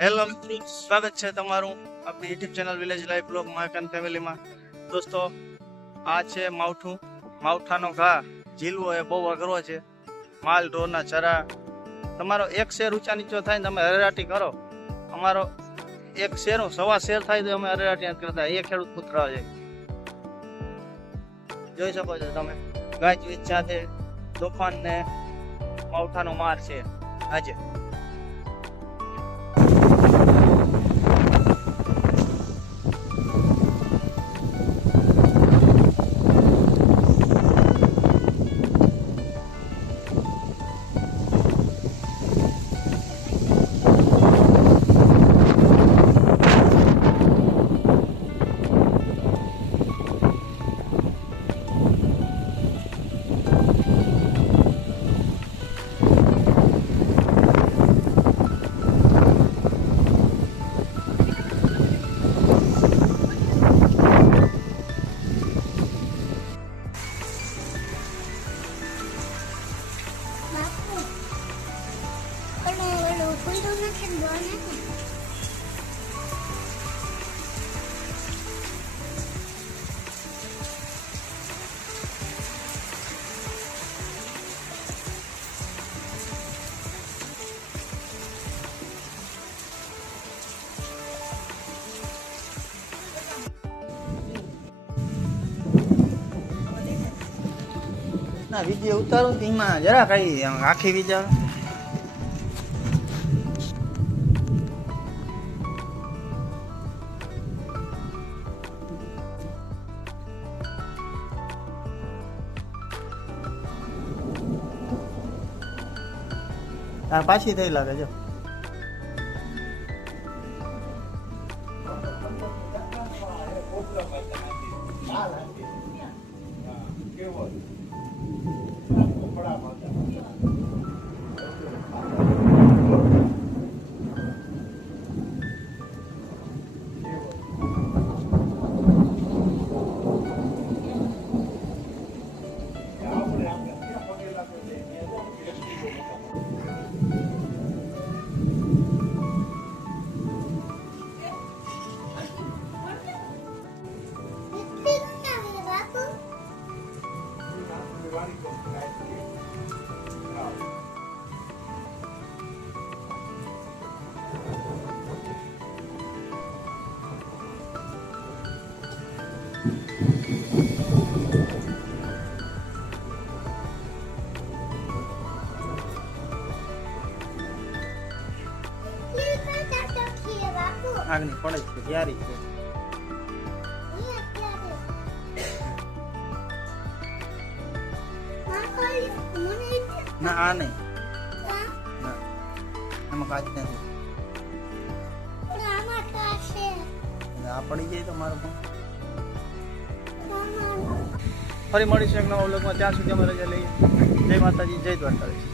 Hello મિત્રો, સ્વાગત છે તમારું આપણી YouTube channel village life blog Makan ફેમિલીમાં. દોસ્તો, આ છે માવઠું. માવઠાનો ઘા ઝીલવો એ બહુ અઘરો છે. માલ ઢોરના ચરા તમારો એક શેર ઊંચા નીચો થાય ને તમે હરેરાટી કરો. અમારો એક શેરનું સવા શેર થાય તો અમે હરેરાટી નથી કરતા. એ ખેડૂત પુત્ર છે, જોઈ શકો છો તમે. ગાજવીજ સાથે તોફાન ને માવઠાનો માર છે આજે. ના વિડીયો ઉતારું એમાં જરા કઈ આખી વિચાર પાછી થઈ લાગે જો. આગની પડે છે તૈયારી છે. ના આ નહીં, ના એમાં કાચ નથી. આ પડી જાય તો મારું પણ. ફરી મળીશું એક નવા વ્લોગમાં. ત્યાં સુધી અમે રજા લઈએ. જય માતાજી, જય દ્વારકાધીશ.